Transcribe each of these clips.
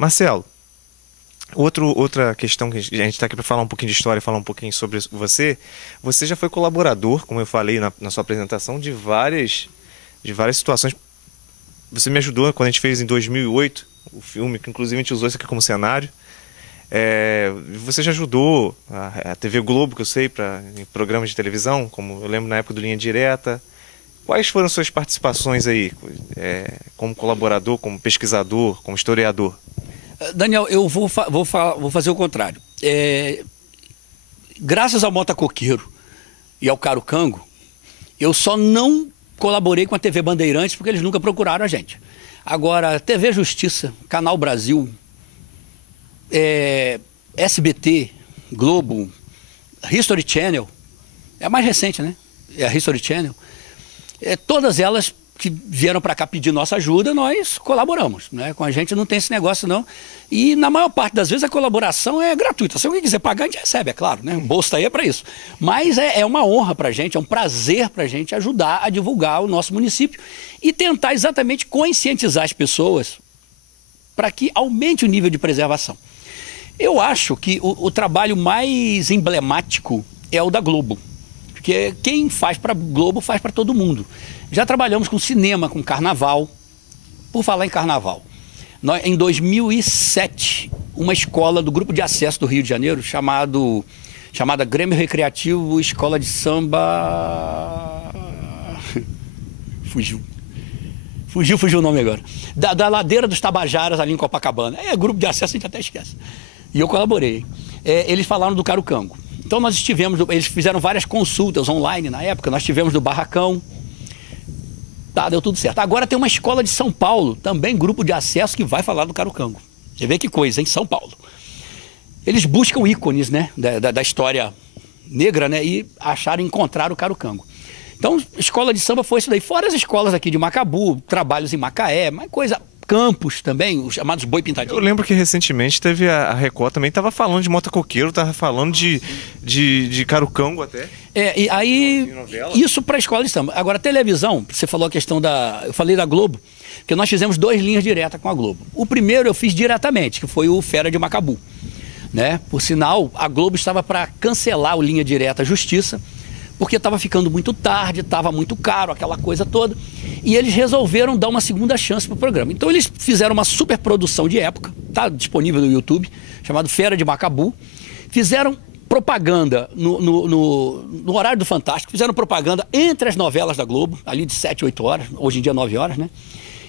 Marcelo, outra questão que a gente está aqui para falar um pouquinho de história, falar um pouquinho sobre você. Você já foi colaborador, como eu falei na sua apresentação, de várias situações. Você me ajudou quando a gente fez em 2008 o filme, que inclusive a gente usou isso aqui como cenário. Você já ajudou a TV Globo, que eu sei, em programas de televisão, como eu lembro na época do Linha Direta. Quais foram suas participações aí, como colaborador, como pesquisador, como historiador? Daniel, eu vou fazer o contrário. Graças ao Mota Coqueiro e ao Caro Cango, eu só não colaborei com a TV Bandeirantes porque eles nunca procuraram a gente. Agora, TV Justiça, Canal Brasil, SBT, Globo, History Channel, é a mais recente, né? É a History Channel. Todas elas que vieram para cá pedir nossa ajuda, nós colaboramos, né? Com a gente não tem esse negócio não. E na maior parte das vezes a colaboração é gratuita. Se alguém quiser pagar, a gente recebe, é claro, né? O bolso está aí é para isso. Mas é uma honra para a gente, é um prazer para a gente ajudar a divulgar o nosso município e tentar exatamente conscientizar as pessoas para que aumente o nível de preservação. Eu acho que o trabalho mais emblemático é o da Globo. Porque quem faz para Globo faz para todo mundo. Já trabalhamos com cinema, com carnaval. Por falar em carnaval, em 2007, uma escola do Grupo de Acesso do Rio de Janeiro, chamada Grêmio Recreativo Escola de Samba... Fugiu o nome agora. Da Ladeira dos Tabajaras, ali em Copacabana. Grupo de acesso, a gente até esquece. E eu colaborei. Eles falaram do Caro Cango. Então nós eles fizeram várias consultas online na época, nós tivemos do Barracão, deu tudo certo. Agora tem uma escola de São Paulo, também grupo de acesso, que vai falar do Caro Cango. Você vê que coisa, hein? São Paulo. Eles buscam ícones, né, da história negra, né, e encontraram o Caro Cango. Então, escola de samba foi isso daí. Fora as escolas aqui de Macabu, trabalhos em Macaé, mas coisa... Campos também, os chamados boi pintadinho. Eu lembro que recentemente teve a Record também, estava falando de Mota Coqueiro, estava falando de Caro Cango até. E aí, isso para a escola de samba. Agora, televisão, você falou a questão eu falei da Globo, porque nós fizemos 2 linhas diretas com a Globo. O primeiro eu fiz diretamente, que foi o Fera de Macabu. Né? Por sinal, a Globo estava para cancelar o Linha Direta Justiça, porque estava ficando muito tarde, estava muito caro, aquela coisa toda. E eles resolveram dar uma segunda chance para o programa. Então eles fizeram uma super produção de época, está disponível no YouTube, chamado Fera de Macabu. Fizeram propaganda no horário do Fantástico, fizeram propaganda entre as novelas da Globo, ali de 7, 8 horas, hoje em dia 9 horas, né?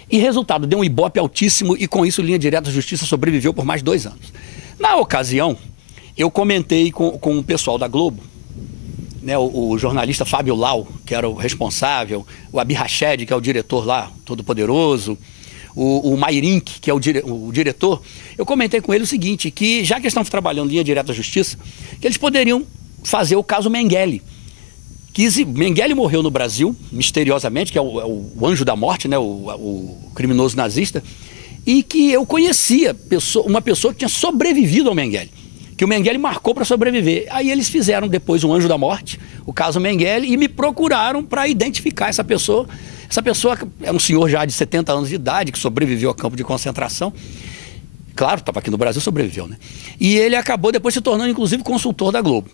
E resultado, deu um ibope altíssimo e com isso o Linha Direta da Justiça sobreviveu por mais 2 anos. Na ocasião, eu comentei com o pessoal da Globo, né, o jornalista Fábio Lau, que era o responsável, o Abi Rached, que é o diretor lá, todo poderoso, o Mairink, que é o diretor, eu comentei com ele o seguinte, que já que estão trabalhando em linha direta à justiça, que eles poderiam fazer o caso Mengele. Mengele morreu no Brasil, misteriosamente, que é o anjo da morte, né, o criminoso nazista, e que eu conhecia uma pessoa que tinha sobrevivido ao Mengele, que o Mengele marcou para sobreviver. Aí eles fizeram depois o Anjo da Morte, o caso Mengele, e me procuraram para identificar essa pessoa. Essa pessoa é um senhor já de 70 anos de idade, que sobreviveu a campo de concentração. Claro, estava aqui no Brasil, sobreviveu, né? E ele acabou depois se tornando, inclusive, consultor da Globo.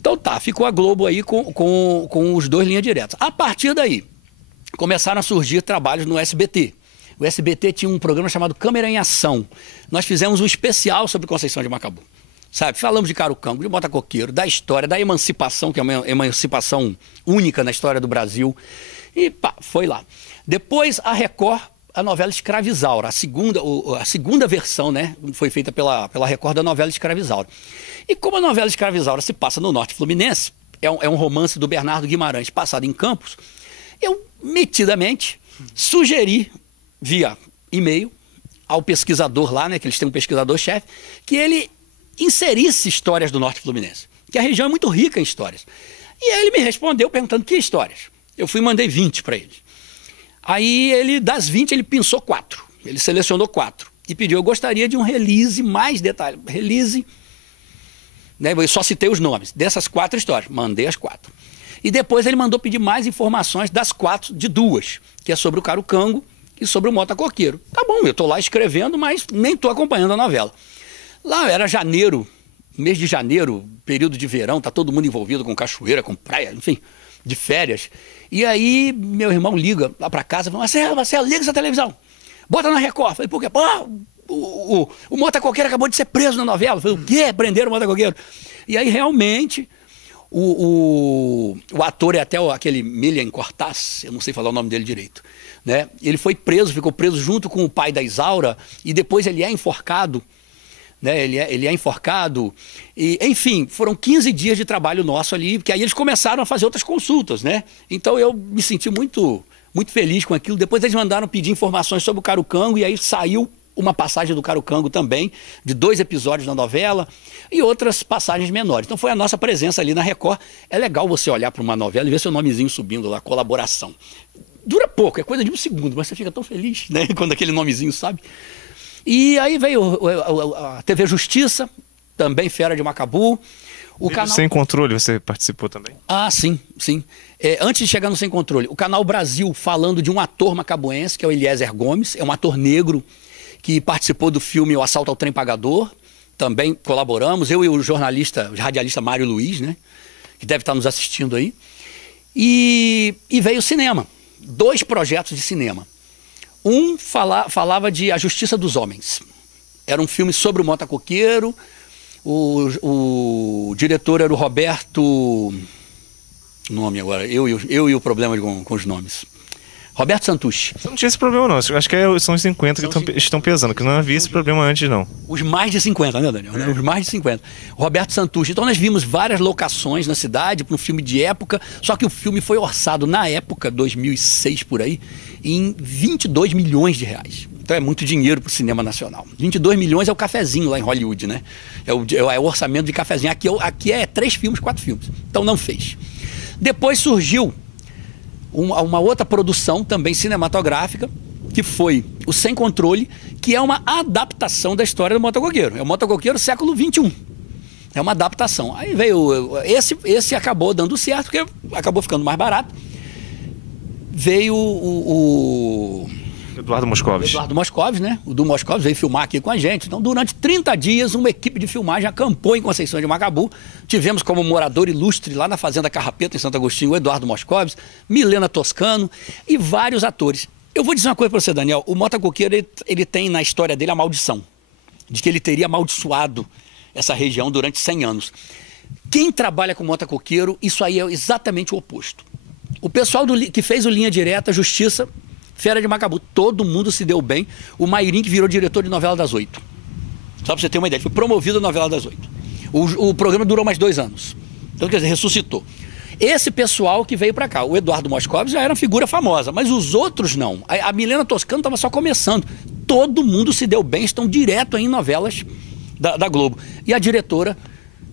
Então tá, ficou a Globo aí com os 2 linhas diretas. A partir daí, começaram a surgir trabalhos no SBT. O SBT tinha um programa chamado Câmera em Ação. Nós fizemos um especial sobre Conceição de Macabu. Sabe, falamos de Caro Cango, de Mota Coqueiro, da história, da emancipação, que é uma emancipação única na história do Brasil. E pá, foi lá. Depois a Record, a novela Escravizaura, a segunda versão, né, foi feita pela Record da novela Escravizaura. E como a novela Escravizaura se passa no Norte Fluminense, é um romance do Bernardo Guimarães passado em Campos, eu metidamente sugeri, via e-mail, ao pesquisador lá, né, que eles têm um pesquisador-chefe, que ele inserisse histórias do Norte Fluminense, que a região é muito rica em histórias. E aí ele me respondeu perguntando que histórias. Eu mandei 20 para ele. Aí das 20 ele pensou 4. Ele selecionou 4 e pediu, eu gostaria de um release mais detalhado. Release, né, eu só citei os nomes dessas 4 histórias. Mandei as 4. E depois ele mandou pedir mais informações das 4, de 2, que é sobre o Caro Cango e sobre o motocoqueiro. Tá bom, eu tô lá escrevendo, mas nem tô acompanhando a novela. Lá era janeiro, mês de janeiro, período de verão, tá todo mundo envolvido com cachoeira, com praia, enfim, de férias. E aí meu irmão liga lá pra casa e fala: Marcelo, liga essa televisão, bota na Record. Falei: por quê? Pô, o motocoqueiro acabou de ser preso na novela. Falei: o quê? Prenderam o motocoqueiro? E aí realmente o ator é até aquele Milian Cortaz, eu não sei falar o nome dele direito, né? Ele foi preso, ficou preso junto com o pai da Isaura e depois ele é enforcado. Né, ele é enforcado, e, enfim, foram 15 dias de trabalho nosso ali, porque aí eles começaram a fazer outras consultas, né? Então eu me senti muito feliz com aquilo. Depois eles mandaram pedir informações sobre o Carucango, e aí saiu uma passagem do Carucango também, de 2 episódios da novela, e outras passagens menores. Então foi a nossa presença ali na Record. É legal você olhar para uma novela e ver seu nomezinho subindo lá, colaboração. Dura pouco, é coisa de 1 segundo, mas você fica tão feliz, né, quando aquele nomezinho sabe. E aí veio a TV Justiça, também Fera de Macabu. O canal... Sem Controle, você participou também? Ah, sim, sim. Antes de chegar no Sem Controle, o Canal Brasil, falando de um ator macabuense, que é o Eliezer Gomes, é um ator negro que participou do filme O Assalto ao Trem Pagador. Também colaboramos, eu e o radialista Mário Luiz, né, que deve estar nos assistindo aí. E veio o cinema, 2 projetos de cinema. Um falava de A Justiça dos Homens. Era um filme sobre o motocoqueiro. O diretor era o Roberto... Nome agora, eu e o problema com os nomes. Roberto Santucci. Você não tinha esse problema, não. Acho que são os 50 que estão pesando, que não havia esse problema antes, não. Os mais de 50, né, Daniel? Os mais de 50. Roberto Santucci. Então nós vimos várias locações na cidade para um filme de época, só que o filme foi orçado na época, 2006 por aí, em 22 milhões de reais. Então é muito dinheiro para o cinema nacional. 22 milhões é o cafezinho lá em Hollywood, né? É o orçamento de cafezinho. Aqui é 3 filmes, 4 filmes. Então não fez. Depois surgiu uma outra produção também cinematográfica, que foi o Sem Controle, que é uma adaptação da história do motocoqueiro. É o motocoqueiro século XXI. É uma adaptação. Aí veio... Esse acabou dando certo, porque acabou ficando mais barato. Veio o Eduardo Moscovis. Eduardo Moscovis, né? O do Moscovis veio filmar aqui com a gente. Então, durante 30 dias, uma equipe de filmagem acampou em Conceição de Macabu. Tivemos como morador ilustre lá na Fazenda Carrapeto, em Santo Agostinho, o Eduardo Moscovis, Milena Toscano e vários atores. Eu vou dizer uma coisa para você, Daniel. O motocoqueiro, ele tem na história dele a maldição, de que ele teria amaldiçoado essa região durante 100 anos. Quem trabalha com motocoqueiro, isso aí é exatamente o oposto. O pessoal que fez o Linha Direta, Justiça, Fera de Macabu, todo mundo se deu bem. O Mairim, que virou diretor de Novela das 8. Só para você ter uma ideia, ele foi promovido a Novela das 8. O programa durou mais 2 anos. Então, quer dizer, ressuscitou. Esse pessoal que veio para cá, o Eduardo Moscovis já era uma figura famosa, mas os outros não. A Milena Toscano estava só começando. Todo mundo se deu bem, estão direto aí em novelas da Globo. E a diretora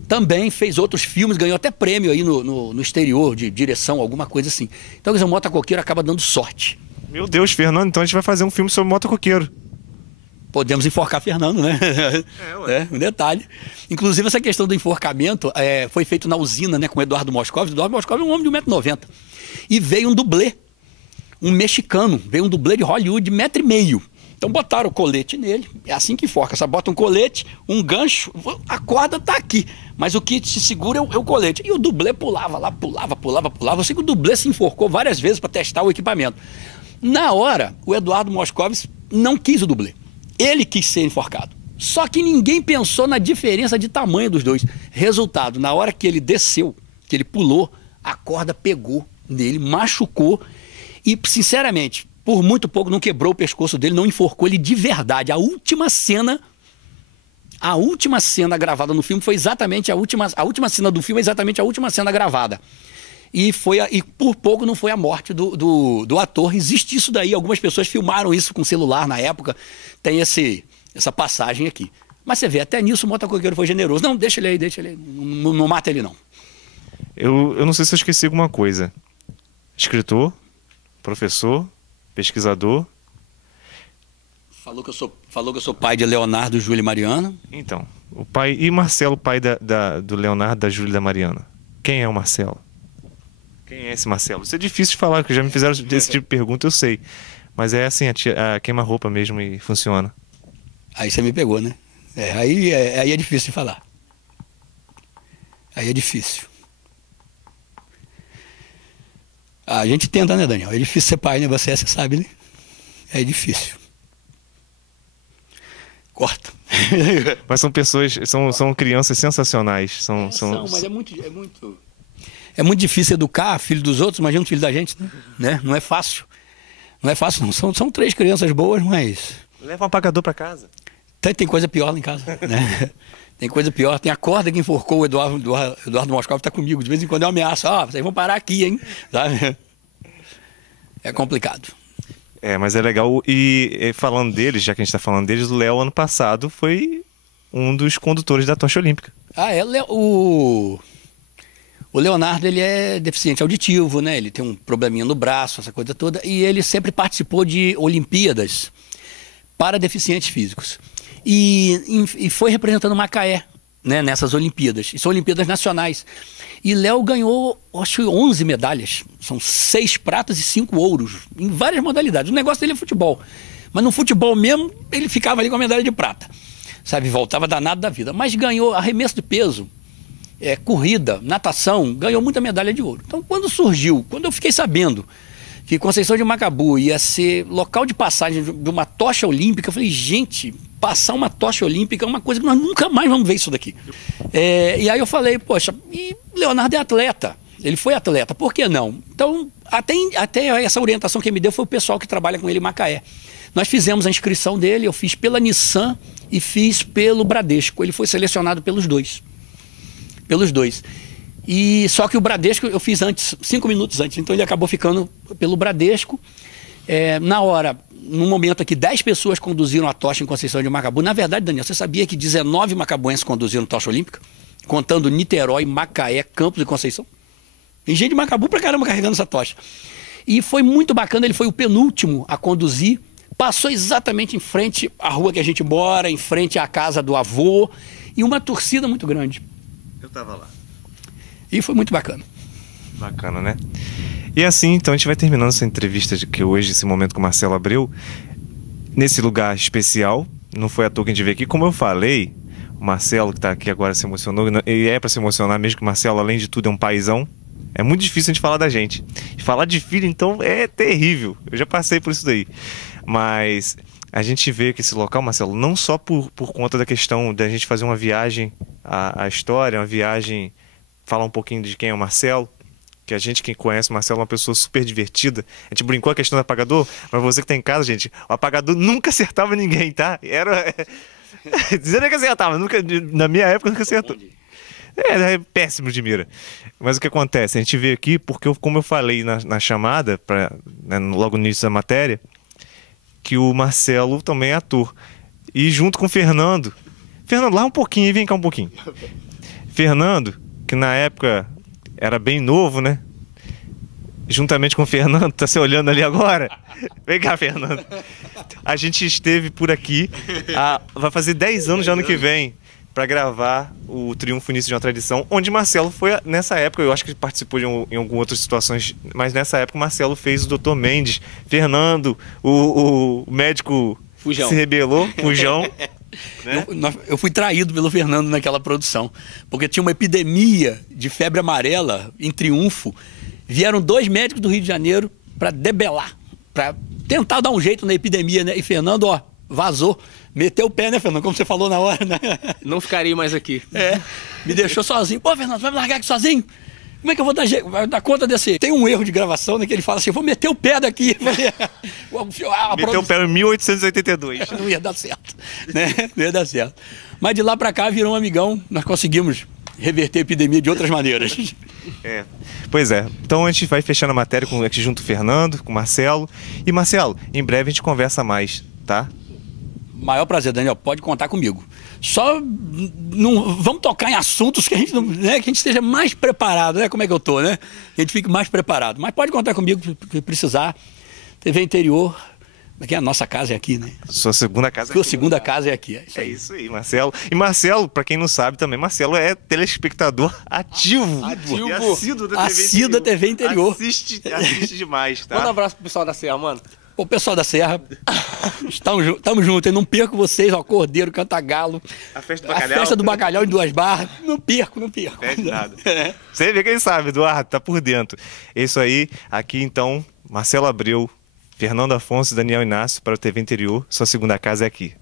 também fez outros filmes, ganhou até prêmio aí no exterior, de direção, alguma coisa assim. Então, quer dizer, o motocoqueiro acaba dando sorte. Meu Deus, Fernando, então a gente vai fazer um filme sobre motocoqueiro. Podemos enforcar Fernando, né? Um detalhe. Inclusive, essa questão do enforcamento foi feito na usina, né, com o Eduardo Moscovis. O Eduardo Moscovis é um homem de 1,90 m. E veio um dublê, um mexicano, veio um dublê de Hollywood de 1,5 m. Então botaram o colete nele, é assim que enforca. Você bota um colete, um gancho, a corda tá aqui, mas o que te segura é o colete. E o dublê pulava lá, pulava. Eu sei que o dublê se enforcou várias vezes para testar o equipamento. Na hora, o Eduardo Moscovis não quis o dublê. Ele quis ser enforcado. Só que ninguém pensou na diferença de tamanho dos dois. Resultado, na hora que ele desceu, que ele pulou, a corda pegou nele, machucou e, sinceramente, por muito pouco não quebrou o pescoço dele, não enforcou ele de verdade. A última cena gravada no filme foi exatamente a última cena do filme, exatamente a última cena gravada. E por pouco não foi a morte do ator. Existe isso daí, algumas pessoas filmaram isso com celular na época, tem essa passagem aqui. Mas você vê, até nisso o motocoqueiro foi generoso. Não, deixa ele aí, não mata ele não. Eu não sei se eu esqueci alguma coisa. Escritor, professor, pesquisador. Falou que eu sou pai de Leonardo, Júlia e Mariana. Então, o pai e Marcelo, pai do Leonardo, da Júlia e da Mariana. Quem é o Marcelo? Quem é esse Marcelo? Isso é difícil de falar, porque já me fizeram esse tipo de pergunta, eu sei. Mas é assim, a queima-roupa mesmo e funciona. Aí você me pegou, né? Aí é difícil de falar. Aí é difícil. A gente tenta, né, Daniel? É difícil ser pai, né? Você sabe, né? É difícil. Corta. Mas são pessoas, são crianças sensacionais. Mas é muito difícil educar filho dos outros, imagina o filho da gente, né? Não é fácil. Não é fácil, não. São 3 crianças boas, mas... Leva um apagador para casa. Tem coisa pior lá em casa, né? Tem coisa pior. Tem a corda que enforcou o Eduardo Moscov, está comigo. De vez em quando eu ameaço. Vocês vão parar aqui, hein? Sabe? É complicado. Mas é legal. E falando deles, já que a gente está falando deles, o Léo, ano passado, foi um dos condutores da tocha olímpica. O Leonardo, ele é deficiente auditivo, né? Ele tem um probleminha no braço, essa coisa toda. E ele sempre participou de Olimpíadas para deficientes físicos. E foi representando Macaé, né, nessas Olimpíadas. E são Olimpíadas nacionais. E Léo ganhou, acho que 11 medalhas. São 6 pratas e 5 ouros, em várias modalidades. O negócio dele é futebol. Mas no futebol mesmo, ele ficava ali com a medalha de prata. Sabe, voltava danado da vida. Mas ganhou arremesso de peso, corrida, natação, ganhou muita medalha de ouro. Então, quando eu fiquei sabendo que Conceição de Macabu ia ser local de passagem de uma tocha olímpica, eu falei, gente, passar uma tocha olímpica é uma coisa que nós nunca mais vamos ver isso daqui. E aí eu falei, poxa, e Leonardo é atleta, ele foi atleta, por que não? Então, até essa orientação que ele me deu foi o pessoal que trabalha com ele em Macaé. Nós fizemos a inscrição dele, eu fiz pela Nissan e fiz pelo Bradesco, ele foi selecionado pelos dois. E só que o Bradesco eu fiz antes, 5 minutos antes, então ele acabou ficando pelo Bradesco. Na hora, no momento aqui, 10 pessoas conduziram a tocha em Conceição de Macabu. Na verdade, Daniel, você sabia que 19 macabuenses conduziram tocha olímpica? Contando Niterói, Macaé, Campos e Conceição. Tem gente de Macabu pra caramba carregando essa tocha. E foi muito bacana, ele foi o penúltimo a conduzir. Passou exatamente em frente à rua que a gente mora, em frente à casa do avô. E uma torcida muito grande. Eu tava lá. E foi muito bacana. Bacana, né? E assim, então a gente vai terminando essa entrevista que hoje, esse momento com o Marcelo Abreu, nesse lugar especial. Não foi à toa que a gente veio aqui. Como eu falei, o Marcelo, que está aqui agora, se emocionou. E é para se emocionar mesmo, que o Marcelo, além de tudo, é um paizão. É muito difícil a gente falar da gente. E falar de filho, então, é terrível. Eu já passei por isso daí. Mas a gente veio aqui esse local, Marcelo, não só por conta da questão da gente fazer uma viagem à história, uma viagem... Falar um pouquinho de quem é o Marcelo, que a gente que conhece o Marcelo é uma pessoa super divertida. A gente brincou a questão do apagador, mas você que tá em casa, gente, o apagador nunca acertava ninguém, tá? Dizendo que acertava, na minha época nunca acertou. É péssimo de mira. Mas o que acontece? A gente veio aqui porque, como eu falei na chamada, logo no início da matéria, que o Marcelo também é ator. E junto com o Fernando, lá um pouquinho, vem cá um pouquinho. Fernando, que na época era bem novo, né? Juntamente com o Fernando, tá se olhando ali agora? Vem cá, Fernando. A gente esteve por aqui, vai fazer 10 anos já ano que vem, para gravar o Triunfo Início de uma Tradição, onde Marcelo foi, nessa época, eu acho que participou em algumas outras situações, mas nessa época o Marcelo fez o Dr. Mendes, Fernando, o médico Fujão. Se rebelou, Fujão. Né? Eu fui traído pelo Fernando naquela produção, porque tinha uma epidemia de febre amarela em Triunfo. Vieram 2 médicos do Rio de Janeiro para debelar, para tentar dar um jeito na epidemia, né? E Fernando, vazou, meteu o pé, né, Fernando? Como você falou na hora, né? Não ficaria mais aqui. Me deixou sozinho. Pô, Fernando, vai me largar aqui sozinho? Como é que eu vou dar conta desse... Tem um erro de gravação, né, que ele fala assim, eu vou meter o pé daqui. Meteu o pé em 1882. Não ia dar certo, né? Não ia dar certo. Mas de lá pra cá virou um amigão, nós conseguimos reverter a epidemia de outras maneiras. Pois é. Então a gente vai fechando a matéria aqui junto o Fernando, com o Marcelo. E Marcelo, em breve a gente conversa mais, tá? Maior prazer, Daniel. Pode contar comigo. Só não vamos tocar em assuntos que a gente, né, que a gente esteja mais preparado, né? Como é que eu tô, né? Que a gente fique mais preparado. Mas pode contar comigo se precisar. TV Interior, a nossa casa é aqui, né? Sua segunda casa é aqui. Sua segunda casa é aqui. É isso aí, Marcelo. E Marcelo, para quem não sabe também, Marcelo é telespectador ativo. E assíduo da TV Interior. Assiste demais, tá? Manda um abraço pro pessoal da Serra, mano. Ô, pessoal da Serra, estamos juntos. Eu não perco vocês, ó, Cordeiro, Cantagalo. A festa do bacalhau. A festa do bacalhau em Duas Barras. Não perco. Perde nada. Você vê quem sabe, Eduardo, tá por dentro. É isso aí. Aqui, então, Marcelo Abreu, Fernando Afonso e Daniel Inácio para o TV Interior. Sua segunda casa é aqui.